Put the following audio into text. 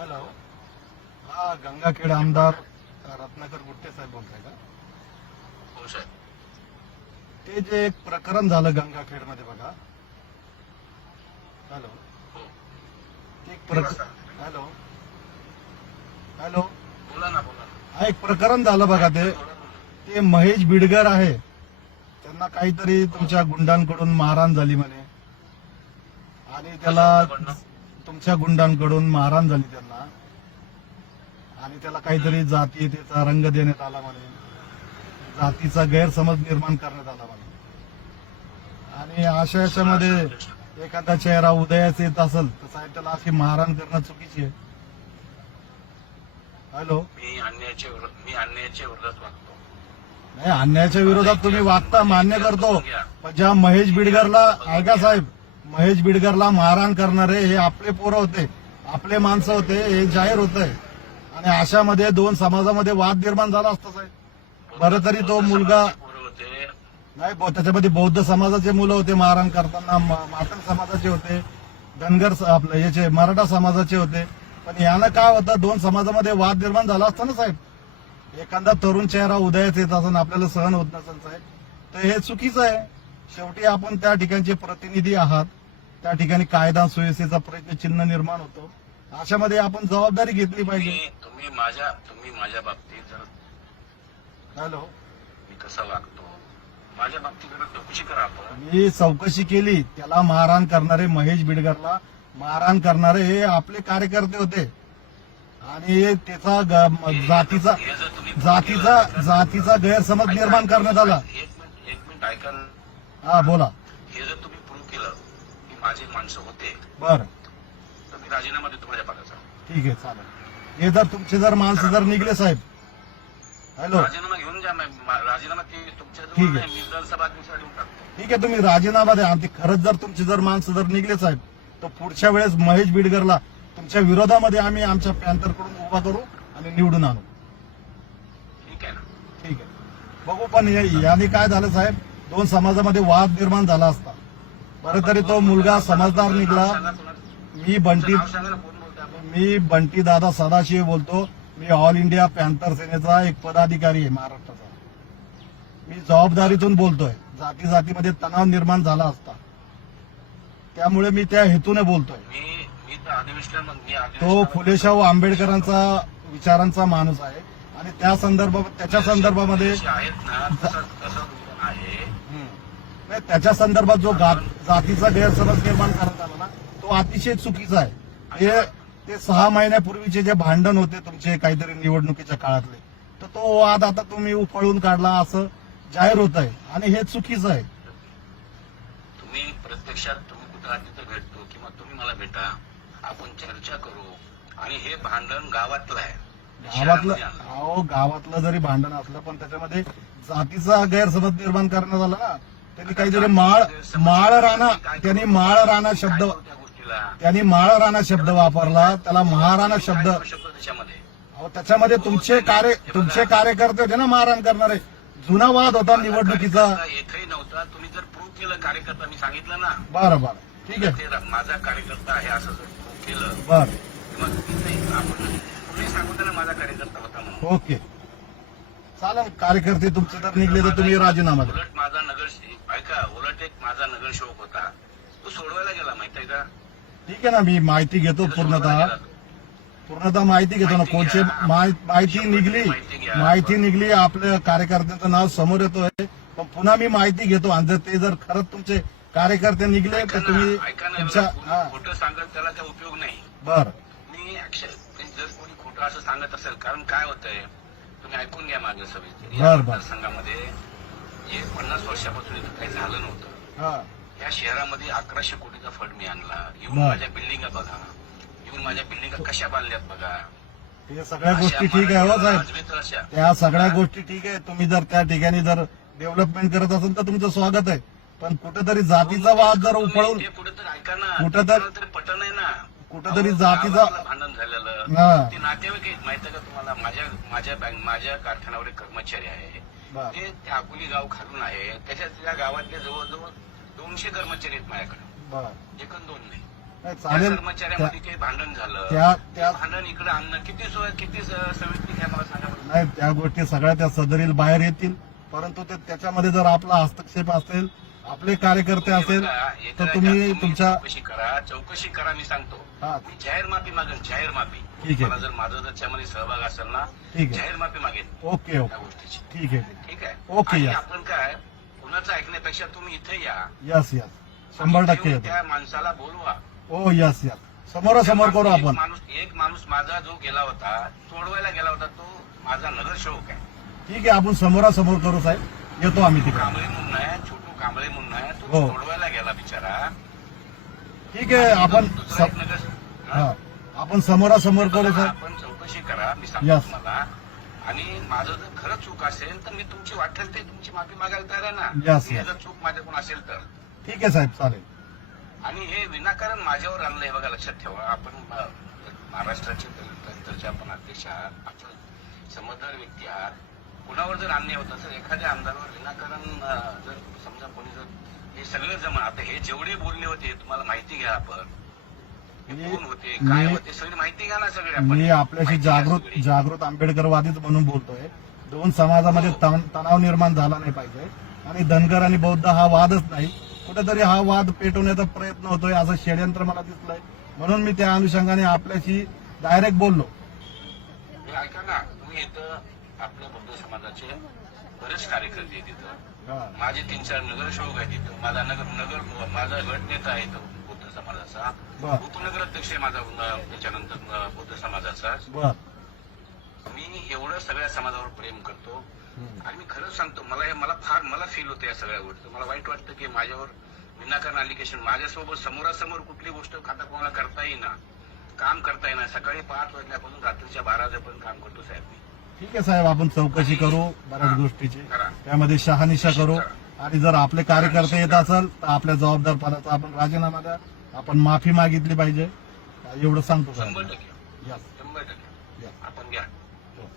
Hello, हा गंगाखेड आमदार रत्नाकर गुट्टे साहेब बोलताय का? हो साहेब. ते जे एक प्रकरण झालं गंगाखेड मध्ये बघा. हॅलो, हो ते एक बोला सर. हॅलो हॅलो बोला ना बोला ना. हा एक प्रकरण झालं बघा. ते बोला ना. ते महेश बिडगर आहे, त्यांना काहीतरी तुमच्या गुंडांकडून मारहाण झाली म्हणे आणि त्याला तुमच्या गुंडांकडून मारहाण झाली त्यांना आणि त्याला काहीतरी जातीयतेचा रंग देण्यात आला म्हणे, जातीचा गैरसमज निर्माण करण्यात आला म्हणे. आणि अशा याच्यामध्ये एखादा चेहरा उदयास येत असेल तर साहेब त्याला अशी मारहाण करणं चुकीची आहे. हॅलो, मी अन्यायाच्या विरोधात वागतो. नाही, अन्यायाच्या विरोधात तुम्ही वागता मान्य करतो, पण ज्या महेश बिडगरला ऐका साहेब, महेश बिडगरला मारहाण करणारे हे आपले पोरं होते, आपले माणसं होते, हे जाहीर होतंय. आणि अशामध्ये दोन समाजामध्ये वाद निर्माण झाला असता साहेब. बरं तरी तो मुलगा पोरं होते. नाही, त्याच्यामध्ये बौद्ध समाजाचे मुलं होते मारहाण करताना, मातंग समाजाचे होते, धनगर आपलं याचे मराठा समाजाचे होते. पण यानं काय होतं, दोन समाजामध्ये वाद निर्माण झाला असता ना साहेब. एखादा तरुण चेहरा उदयास येत असून आपल्याला सहन होत नसेल साहेब, तर हे चुकीचं आहे. शेवटी आपण त्या ठिकाणचे प्रतिनिधी आहात, त्या ठिकाणी कायदा सुव्यवस्थेचा प्रयत्न चिन्ह निर्माण होतो. अशामध्ये आपण जबाबदारी घेतली पाहिजे. तुम्ही माझ्या बाबतीत जर हॅलो, मी कसा वागतो, माझ्या बाबतीत चौकशी करा आपण. मी चौकशी केली, त्याला मारहाण करणारे महेश बिडगरला मारहाण करणारे हे आपले कार्यकर्ते होते आणि त्याचा जातीचा हे जर तुम्ही जातीचा गैरसमज निर्माण करण्यात आला. एक मिनिट ऐका ना. हा बोला. हे जर तुम्ही प्रूव्ह केलं की माझे माणसं होते, बर, तर मी राजीनामा देतो माझ्या पदाचा. ठीक आहे, चालेल. हे जर तुमचे जर माणसं जर निघले साहेब. हॅलो, राजीनामा घेऊन जा. राजीनामा ते तुमच्या ठीक जवळ आहे. नाही, मी विधानसभा अध्यक्षाला देऊन टाकतो. ठीक आहे, तुम्ही राजीनामा द्या. आणि ते खरंच जर तुमचे जर माणसं जर निघले साहेब, तर पुढच्या वेळेस महेश बिडगरला तुमच्या विरोधामध्ये आम्ही आमच्या पॅन्थरकडून उभा करू आणि निवडून आणू. ठीक आहे ना. ठीक आहे, बघू. पण याने काय झालं साहेब, दोन समाजामध्ये वाद निर्माण झाला असता. बरं तरी तो मुलगा समजदार निघला. मी बंटी नाव सांगा ना, कोण बोलतोय आपण? मी बंटी दादा सदाशिव बोलतो. मी ऑल इंडिया पॅन्थर सेनेचा एक पदाधिकारी आहे महाराष्ट्राचा. मी जबाबदारीतून बोलतोय. जातीमध्ये तणाव निर्माण झाला असता, त्यामुळे मी त्या हेतूने बोलतोय. मी तर अधिवेशनात तो फुलेशाहू आंबेडकरांचा विचारांचा माणूस आहे आणि त्याच्या संदर्भामध्ये आहेत ना, कसं आहे. नाही, त्याच्या संदर्भात जो जातीचा गैरसमज निर्माण करण्यात आला ना, तो अतिशय चुकीचा आहे. ते 6 महिन्यापूर्वीचे जे भांडण होते तुमचे काहीतरी निवडणुकीच्या काळातले, तर तो वाद आता तुम्ही उफाळून काढला असं जाहीर होत आहे आणि हे चुकीचं आहे. तुम्ही प्रत्यक्षात तुम्ही कुठं तिथं भेटतो किंवा तुम्ही मला भेटा, आपण चर्चा करू. आणि हे भांडण गावातलं आहे. गावातलं जरी भांडण असलं पण त्याच्यामध्ये जातीचा गैरसमज निर्माण करण्यात आला ना. त्यांनी काहीतरी माळ राणा शब्द वापरला, त्याला महाराणा शब्द. त्याच्यामध्ये तुमचे कार्यकर्ते होते ना मारहाण करणारे. जुना वाद होता निवडणुकीचा. एकही नव्हता. तुम्ही जर प्रूव्ह केलं कार्यकर्ता, मी सांगितलं ना. बरं, ठीक आहे. माझा कार्यकर्ता आहे असं जर प्रूव्ह केलं, बरं, मग आपण तुम्ही सांगू ना माझा कार्यकर्ता होता म्हणून. ओके, चालेल. कार्यकर्ते तुमचे तर निघले तर तुम्ही राजीनामा द्या. उलट माझा उलट एक माझा नगरसेवक होता, तो सोडवायला गेला, माहितीये का? ठीक आहे ना, मी माहिती घेतो. पूर्णतः माहिती घेतो ना. कोणची माहिती निघली आपल्या कार्यकर्त्यांचं नाव समोर येतोय. पण पुन्हा मी माहिती घेतो आणि जर खरंच तुमचे कार्यकर्ते निघले तर तुम्ही तुमच्या खोटं सांगत त्याला काही उपयोग नाही. बरं, मी जर कोणी खोटं असं सांगत असेल, कारण काय होतंय तुम्ही ऐकून घ्या माझ्या सभेत. संघामध्ये 50 वर्षापासून इथं काही झालं नव्हतं. या शहरामध्ये 1100 कोटीचा फंड मी आणला. येऊन माझ्या बिल्डिंगा बघा, येऊन माझ्या बिल्डिंगा कशा बांधल्यात बघा. हे सगळ्या गोष्टी ठीक आहे हो साहेब, त्या सगळ्या गोष्टी ठीक आहे. तुम्ही जर त्या ठिकाणी जर डेव्हलपमेंट करत असाल तर तुमचं स्वागत आहे. पण कुठेतरी जातीचा वाद जर उफाळून कुठेतरी ऐका ना, कुठेतरी पट नाही ना, कुठेतरी जातीचा भांडण झालेलं. ते नातेवाईक आहेत, माहिती आहे का तुम्हाला? माझ्या कारखान्यावर एक कर्मचारी आहे, ते अकोली गाव खालून आहे. त्या गावातले जवळजवळ 200 कर्मचारी आहेत माझ्याकडे, 1 2 नाही. नाही, त्या चालेल. कर्मचाऱ्यामध्ये काही भांडण झालं, त्या ते त्या भांडण इकडे आणणं किती सविस्तर आहे मला सांगा बरं. नाही, त्या गोष्टी सगळ्या त्या सदरील बाहेर येतील, परंतु त्याच्यामध्ये जर आपला हस्तक्षेप असेल, आपले कार्यकर्ते असेल, तर तुम्ही तुमच्या चौकशी करा. मी सांगतो, हा मी जाहीर माफी मागेन, जाहीर माफी. ठीक आहे. मला जर माझा जर त्यामध्ये सहभाग असेल ना, ठीक आहे. जाहीर माफी मागेन ओके त्या ओके गोष्टीची. ठीक आहे ठीक आहे. ओके, आणि या. आपण काय कुणाचं ऐकण्यापेक्षा तुम्ही इथे या, यस यस 100% येऊन येतो. त्या माणसाला बोलवा. ओ यस यस समोरासमोर करू आपण. एक माणूस माझा जो गेला होता, सोडवायला गेला होता, तो माझा नगरसेवक आहे. ठीक आहे, आपण समोरासमोर करू साहेब, येतो आम्ही तिकडे. कांबळे म्हणून आहे, छोटू कांबळे म्हणून आहे, तो हो. सोडवायला गेला बिचारा. ठीक आहे, आपण दुसरा एक नगर हा आपण समोरासमोर करू साहेब. आपण चौकशी करा. मी सांगतो Yes. तुम्हाला. आणि माझं जर खरंच चूक असेल तर मी तुमची वाटेल ते तुमची माफी मागायला तयार आहे ना. Yes, हे yes. जर चूक माझ्याकडून असेल तर. ठीक आहे साहेब, चालेल. आणि हे विनाकारण माझ्यावर आणलं हे बघा, लक्षात ठेवा. आपण महाराष्ट्राचे नंतरचे आपण अध्यक्ष आहात, आपण समजदार व्यक्ती आहात. कुणावर जर अन्याय होत असेल, एखाद्या आमदारावर विनाकारण जर समजा कोणी जर हे सगळं जमा, आता हे जेवढे बोलले होते तुम्हाला माहिती घ्या. आपण हे कोण होते, काय होते, सगळी माहिती घ्या ना सगळे. आपण मी आपल्याशी माहिती घ्या सगळी. जागृत आंबेडकरवादीच म्हणून बोलतोय. दोन समाजामध्ये तणाव निर्माण झाला नाही पाहिजे, आणि धनगर आणि बौद्ध हा वादच नाही, कुठेतरी हा वाद पेटवण्याचा प्रयत्न होतोय असं षडयंत्र मला दिसलंय. म्हणून मी त्या अनुषंगाने आपल्याशी डायरेक्ट बोललो. हे ऐका ना, तुम्ही इथं आपल्या बौद्ध समाजाचे बरेच कार्यकर्ते आहेत तिथं. हा. माझे 3-4 नगरसेवक आहेत तिथं. माझा गट नेता आहे तो बौद्ध समाजाचा. बर. उपनगराध्यक्ष आहे माझा त्याच्यानंतर बौद्ध समाजाचा. बर. मी एवढं सगळ्या समाजावर प्रेम करतो. आणि मी खरंच सांगतो, मला फील होतं या सगळ्या गोष्टी. मला वाईट वाटतं की माझ्यावर विनाकारण अलिगेशन, माझ्यासोबत समोरासमोर कुठली गोष्ट खाता कोणाला करता येईना, काम करता येईना. सकाळी 5 वाजल्यापासून रात्रीच्या 12 वाजेपर्यंत काम करतो साहेब मी. ठीक आहे साहेब, आपण चौकशी करू बऱ्याच गोष्टीची, करा. त्यामध्ये शहानिशा करू. आणि जर आपले कार्यकर्ते येत असेल तर आपल्या जबाबदार पदाचा आपण राजीनामा द्या, आपण माफी मागितली पाहिजे, एवढं सांगतो साहेब. 100%. यस 100%. यस आपण घ्या. हो.